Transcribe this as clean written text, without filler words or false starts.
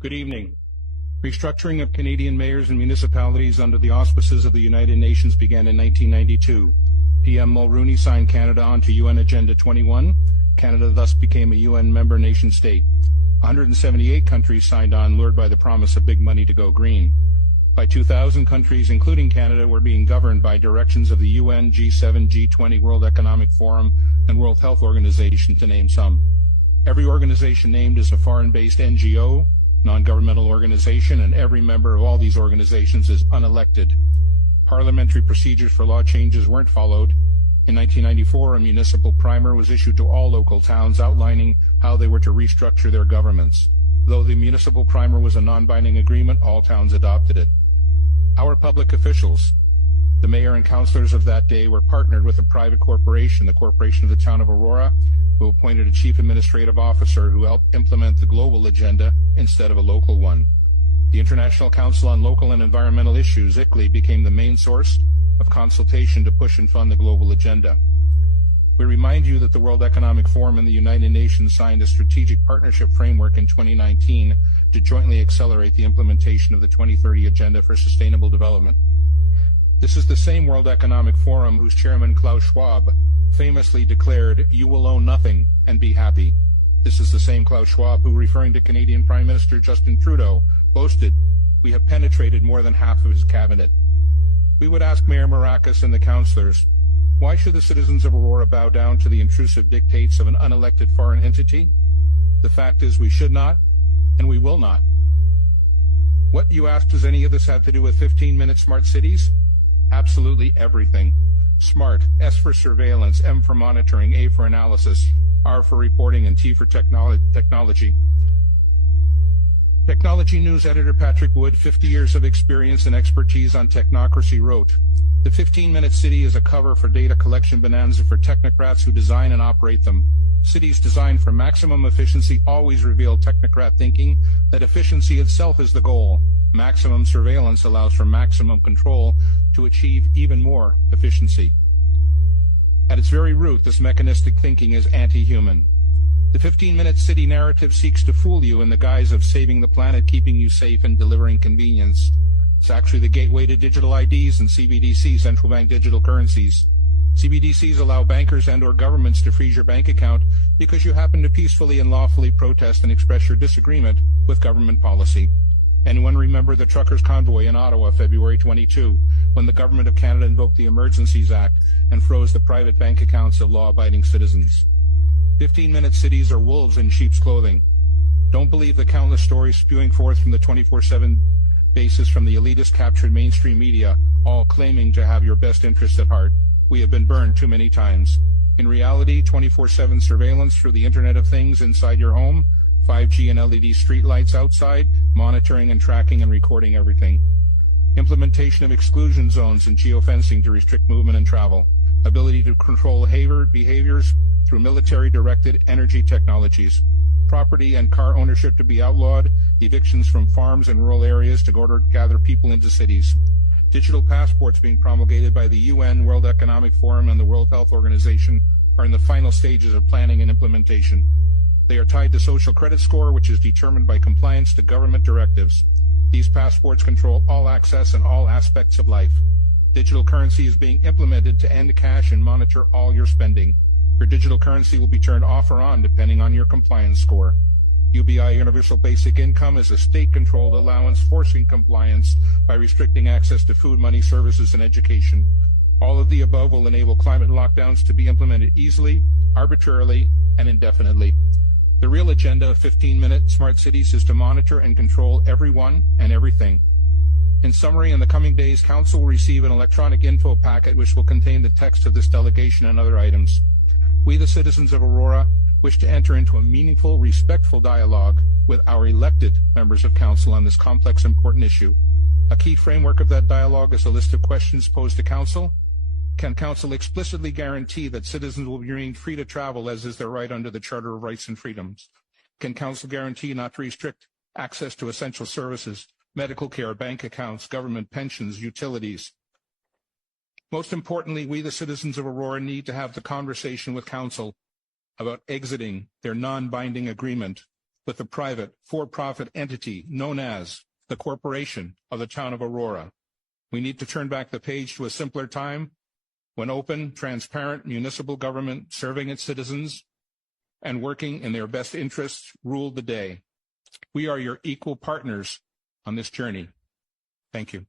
Good evening. Restructuring of Canadian mayors and municipalities under the auspices of the United Nations began in 1992. PM Mulroney signed Canada onto UN Agenda 21. Canada thus became a UN member nation state. 178 countries signed on, lured by the promise of big money to go green. By 2000, countries, including Canada, were being governed by directions of the UN, G7, G20, World Economic Forum, and World Health Organization, to name some. Every organization named is a foreign-based NGO, non-governmental organization, and every member of all these organizations is unelected. Parliamentary procedures for law changes weren't followed. In 1994, a municipal primer was issued to all local towns outlining how they were to restructure their governments. Though the municipal primer was a non-binding agreement, all towns adopted it. Our public officials, the mayor and councillors of that day, were partnered with a private corporation, the Corporation of the Town of Aurora, who appointed a chief administrative officer who helped implement the global agenda instead of a local one. The International Council on Local and Environmental Issues, ICLEI, became the main source of consultation to push and fund the global agenda. We remind you that the World Economic Forum and the United Nations signed a strategic partnership framework in 2019 to jointly accelerate the implementation of the 2030 Agenda for Sustainable Development. This is the same World Economic Forum whose chairman, Klaus Schwab, famously declared, "You will own nothing and be happy." This is the same Klaus Schwab who, referring to Canadian Prime Minister Justin Trudeau, boasted, "We have penetrated more than half of his cabinet." We would ask Mayor Maracas and the councillors, why should the citizens of Aurora bow down to the intrusive dictates of an unelected foreign entity? The fact is we should not, and we will not. What, you ask, does any of this have to do with 15-minute smart cities? Absolutely everything. SMART, S for surveillance, M for monitoring, A for analysis, R for reporting, and T for technology. Technology News editor Patrick Wood, 50 years of experience and expertise on technocracy, wrote, "The 15-minute city is a cover for data collection bonanza for technocrats who design and operate them. Cities designed for maximum efficiency always reveal technocrat thinking that efficiency itself is the goal. Maximum surveillance allows for maximum control to achieve even more efficiency." At its very root, this mechanistic thinking is anti-human. The 15-minute city narrative seeks to fool you in the guise of saving the planet, keeping you safe, and delivering convenience. It's actually the gateway to digital IDs and CBDCs, central bank digital currencies. CBDCs allow bankers and/or governments to freeze your bank account because you happen to peacefully and lawfully protest and express your disagreement with government policy. Anyone remember the truckers' convoy in Ottawa, February 22, when the Government of Canada invoked the Emergencies Act and froze the private bank accounts of law-abiding citizens? 15-minute cities are wolves in sheep's clothing. Don't believe the countless stories spewing forth from the 24/7 basis from the elitist captured mainstream media, all claiming to have your best interests at heart. We have been burned too many times. In reality, 24/7 surveillance through the Internet of Things inside your home, 5G and LED streetlights outside, monitoring and tracking and recording everything. Implementation of exclusion zones and geofencing to restrict movement and travel. Ability to control behaviors through military-directed energy technologies. Property and car ownership to be outlawed. Evictions from farms and rural areas to gather people into cities. Digital passports being promulgated by the UN, World Economic Forum, and the World Health Organization are in the final stages of planning and implementation. They are tied to social credit score, which is determined by compliance to government directives. These passports control all access and all aspects of life. Digital currency is being implemented to end cash and monitor all your spending. Your digital currency will be turned off or on depending on your compliance score. UBI, Universal Basic Income, is a state-controlled allowance forcing compliance by restricting access to food, money, services, and education. All of the above will enable climate lockdowns to be implemented easily, arbitrarily, and indefinitely. The real agenda of 15-minute smart cities is to monitor and control everyone and everything. In summary, in the coming days, Council will receive an electronic info packet which will contain the text of this delegation and other items. We, the citizens of Aurora, wish to enter into a meaningful, respectful dialogue with our elected members of Council on this complex, important issue. A key framework of that dialogue is a list of questions posed to Council. Can Council explicitly guarantee that citizens will be remain free to travel as is their right under the Charter of Rights and Freedoms? Can Council guarantee not to restrict access to essential services, medical care, bank accounts, government pensions, utilities? Most importantly, we, the citizens of Aurora, need to have the conversation with Council about exiting their non-binding agreement with the private for-profit entity known as the Corporation of the Town of Aurora. We need to turn back the page to a simpler time when open, transparent municipal government serving its citizens and working in their best interests ruled the day. We are your equal partners on this journey. Thank you.